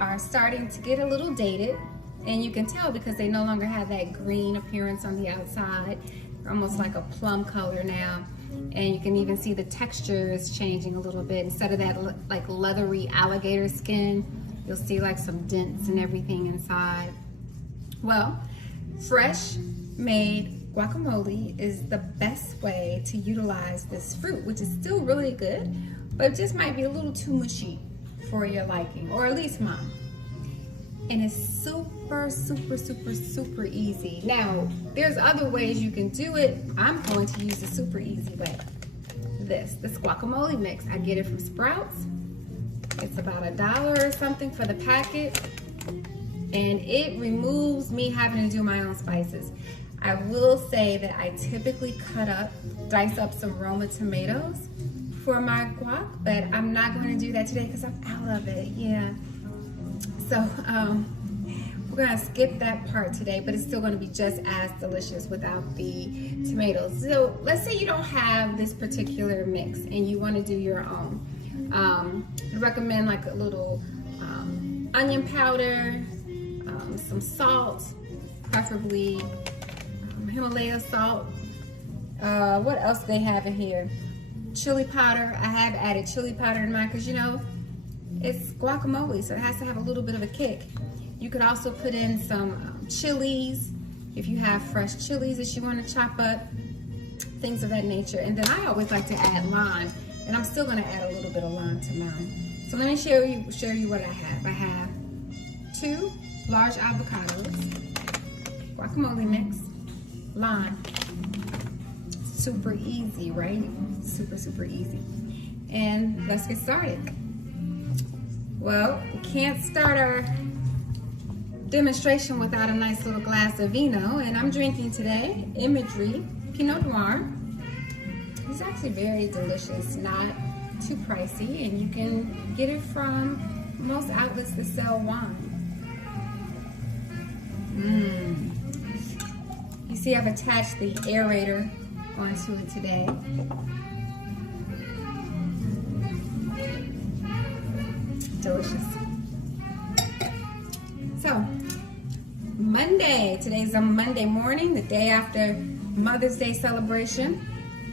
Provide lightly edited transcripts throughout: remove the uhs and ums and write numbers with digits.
are starting to get a little dated, and you can tell because they no longer have that green appearance on the outside. They're almost like a plum color now, and you can even see the texture is changing a little bit. Instead of that like leathery alligator skin, you'll see like some dents and everything inside. Well, fresh made guacamole is the best way to utilize this fruit, which is still really good, but it just might be a little too mushy for your liking, or at least mine. And it's super, super, super, super easy. Now, there's other ways you can do it. I'm going to use the super easy way. This guacamole mix, I get it from Sprouts. It's about $1 or something for the packet. And it removes me having to do my own spices. I will say that I typically dice up some Roma tomatoes for my guac, but I'm not going to do that today because I'm out of it, yeah. So we're gonna skip that part today, but it's still gonna be just as delicious without the tomatoes. So let's say you don't have this particular mix and you wanna do your own. I'd recommend like a little onion powder, some salt, preferably Himalaya salt. What else do they have in here? Chili powder. I have added chili powder in mine because, you know, it's guacamole, so it has to have a little bit of a kick. You could also put in some chilies, if you have fresh chilies that you want to chop up, things of that nature. And then I always like to add lime, and I'm still going to add a little bit of lime to mine. So let me show you what I have. I have 2 large avocados, guacamole mix, lime. Super easy, right? Super, super easy. And let's get started. Well, we can't start our demonstration without a nice little glass of vino, and I'm drinking today Imagery Pinot Noir. It's actually very delicious, not too pricey, and you can get it from most outlets that sell wine. You see I've attached the aerator onto it today. Delicious. So, Monday. Today's a Monday morning, the day after Mother's Day celebration.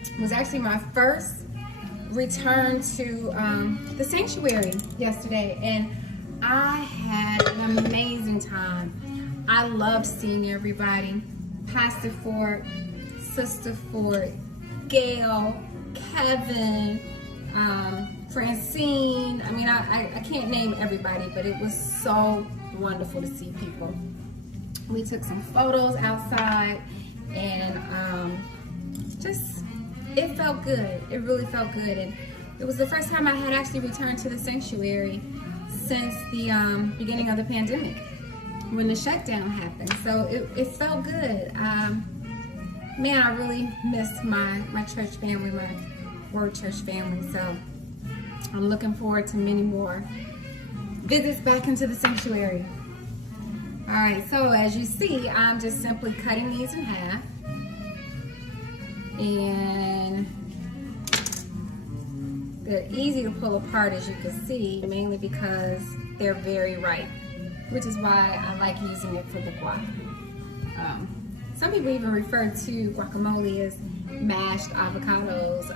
It was actually my first return to the sanctuary yesterday, and I had an amazing time. I loved seeing everybody. Pastor Ford, Sister Ford, Gail, Kevin, Francine. I mean, I can't name everybody, but it was so wonderful to see people. We took some photos outside, and it felt good. It really felt good, and it was the first time I had actually returned to the sanctuary since the beginning of the pandemic, when the shutdown happened. So it felt good. Man, I really missed my church family, my Word Church family. So I'm looking forward to many more visits back into the sanctuary. All right, so as you see, I'm just simply cutting these in half. And they're easy to pull apart, as you can see, mainly because they're very ripe, which is why I like using it for the guac. Some people even refer to guacamole as mashed avocados.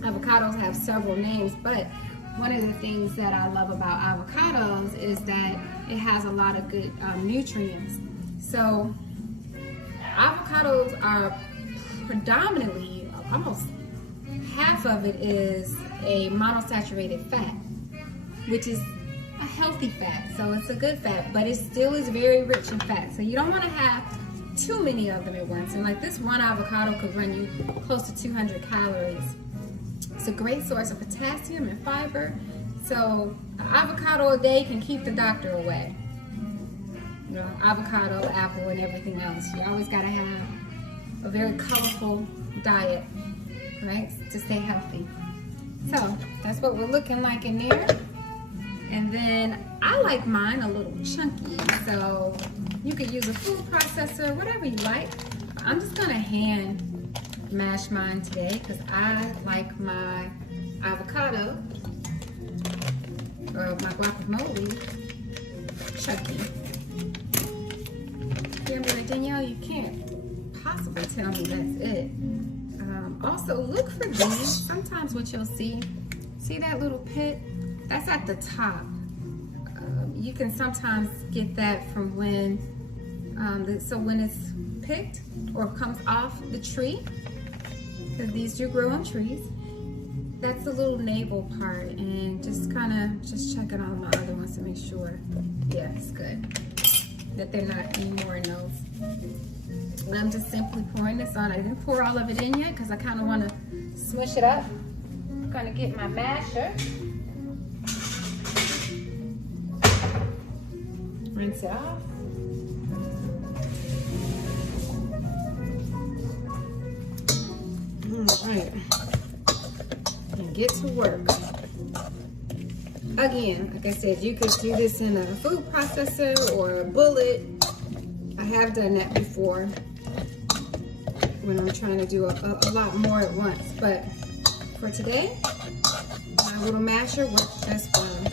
Avocados have several names, but one of the things that I love about avocados is that it has a lot of good nutrients. So avocados are predominantly, almost half of it is a monosaturated fat, which is a healthy fat. So it's a good fat, but it still is very rich in fat. So you don't want to have too many of them at once. And like this one avocado could run you close to 200 calories. It's a great source of potassium and fiber. So an avocado a day can keep the doctor away. You know, avocado, apple, and everything else. You always got to have a very colorful diet, right, to stay healthy. So that's what we're looking like in there. And then I like mine a little chunky, so you could use a food processor, whatever you like. I'm just gonna hand mash mine today because I like my avocado, or my guacamole, tell me that's it. Also, look for these. Sometimes what you'll see that little pit? That's at the top. You can sometimes get that from when, when it's picked or comes off the tree, because these do grow on trees. That's the little navel part, and just checking on my other ones to make sure, yeah, it's good, that they're not any more in those. And I'm just simply pouring this on. I didn't pour all of it in yet because I kind of want to smush it up. I'm gonna get my masher. Rinse it off. All right, and get to work. Again, like I said, you could do this in a food processor or a bullet. I have done that before when I'm trying to do a lot more at once. But for today, my little masher works just fine.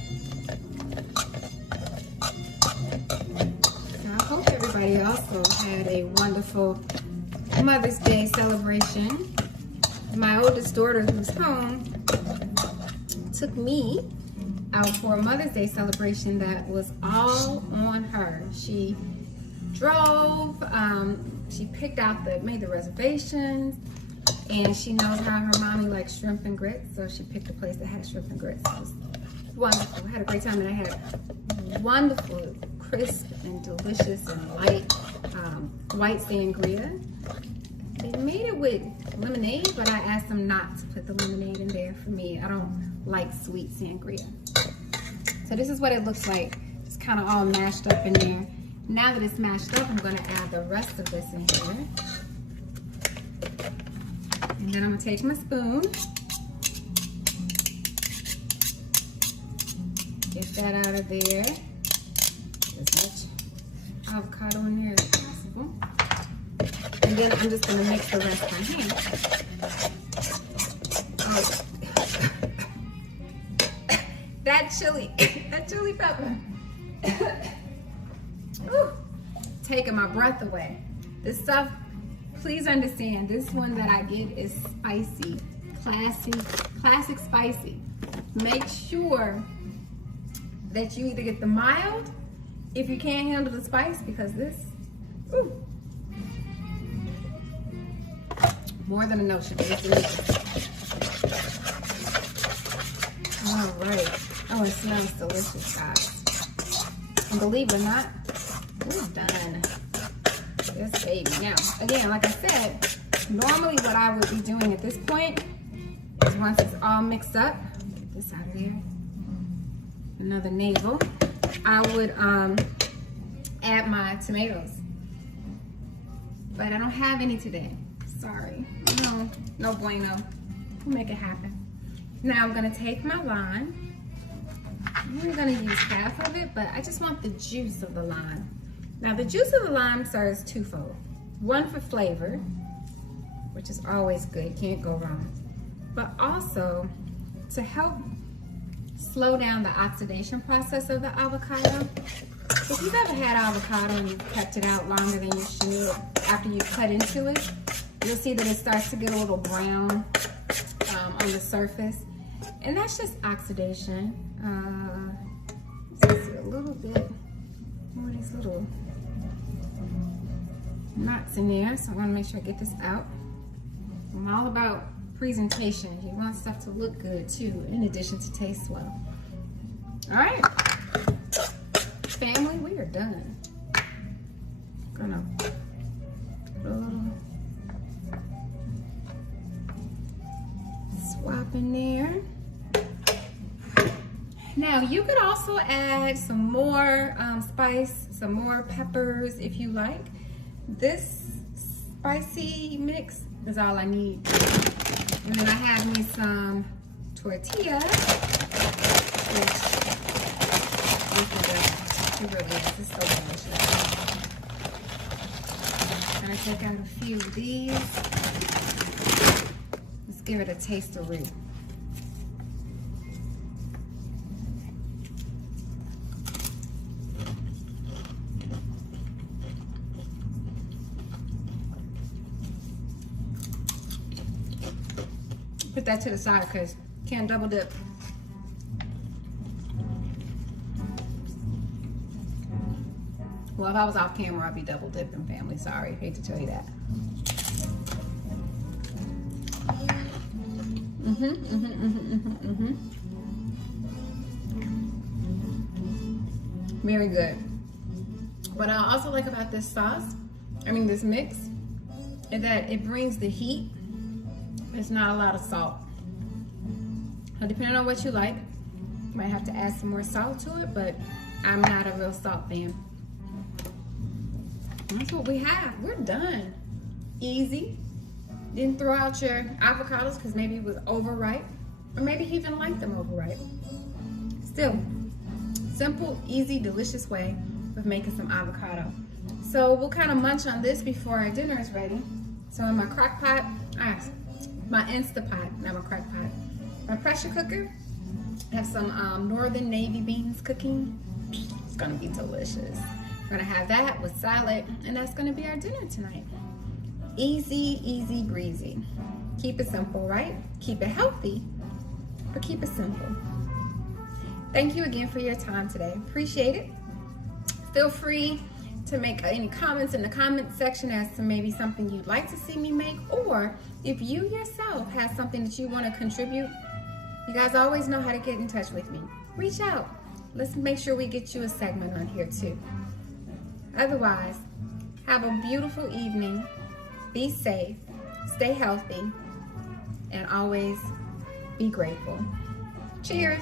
I hope everybody also had a wonderful Mother's Day celebration. My oldest daughter, who's home, took me out for a Mother's Day celebration that was all on her. She drove, she picked out made the reservations, and she knows how her mommy likes shrimp and grits, so she picked a place that had shrimp and grits. It was wonderful. I had a great time, and I had wonderful, crisp and delicious and light white sangria. They made it with lemonade, but I asked them not to put the lemonade in there for me. I don't like sweet sangria. So this is what it looks like. It's kind of all mashed up in there. Now that it's mashed up, I'm going to add the rest of this in here. And then I'm going to take my spoon. Get that out of there. As much avocado in there as possible. And then I'm just going to mix the rest by hand. Oh. that chili pepper. Ooh, taking my breath away. This stuff, please understand, this one that I get is spicy, classic spicy. Make sure that you either get the mild if you can't handle the spice, because this, ooh, more than a notion. All right. Oh, it smells delicious, guys. And believe it or not, we're done. Yes, baby. Now, again, like I said, normally what I would be doing at this point is once it's all mixed up, get this out of there, another navel, I would add my tomatoes. But I don't have any today. Sorry. No bueno. We'll make it happen. Now I'm gonna take my lime. I'm only gonna use half of it, but I just want the juice of the lime. Now the juice of the lime serves twofold. One for flavor, which is always good, can't go wrong. But also to help slow down the oxidation process of the avocado. If you've ever had avocado and you've kept it out longer than you should, after you cut into it, you'll see that it starts to get a little brown on the surface. And that's just oxidation. Let's see a little bit more of these little knots in there. So I want to make sure I get this out. I'm all about presentation. You want stuff to look good too, in addition to taste well. All right, family, we are done. Gonna put a little swap in there. Now you could also add some more spice, some more peppers if you like. This spicy mix is all I need. And then I have me some tortillas, which it really is. It's so delicious. I'm gonna take out a few of these. Let's give it a taste of roux. put that to the side because can't double dip. Well, if I was off camera, I'd be double dipping, family. Sorry, hate to tell you that. Very good. What I also like about this this mix, is that it brings the heat. It's not a lot of salt. Now, depending on what you like, you might have to add some more salt to it, but I'm not a real salt fan. That's what we have. We're done. Easy. Didn't throw out your avocados because maybe it was overripe, or maybe you even liked them overripe. Still, simple, easy, delicious way of making some avocado. So we'll kind of munch on this before our dinner is ready. So in my crock pot, my Instapot, not my crock pot, my pressure cooker, I have some northern navy beans cooking. It's gonna be delicious. We're gonna have that with salad, and that's gonna be our dinner tonight. Easy, easy breezy. Keep it simple, right? Keep it healthy, but keep it simple. Thank you again for your time today. Appreciate it. Feel free to make any comments in the comment section as to maybe something you'd like to see me make, or if you yourself have something that you want to contribute, you guys always know how to get in touch with me. Reach out. Let's make sure we get you a segment on here too. Otherwise, have a beautiful evening. Be safe, stay healthy, and always be grateful. Cheers.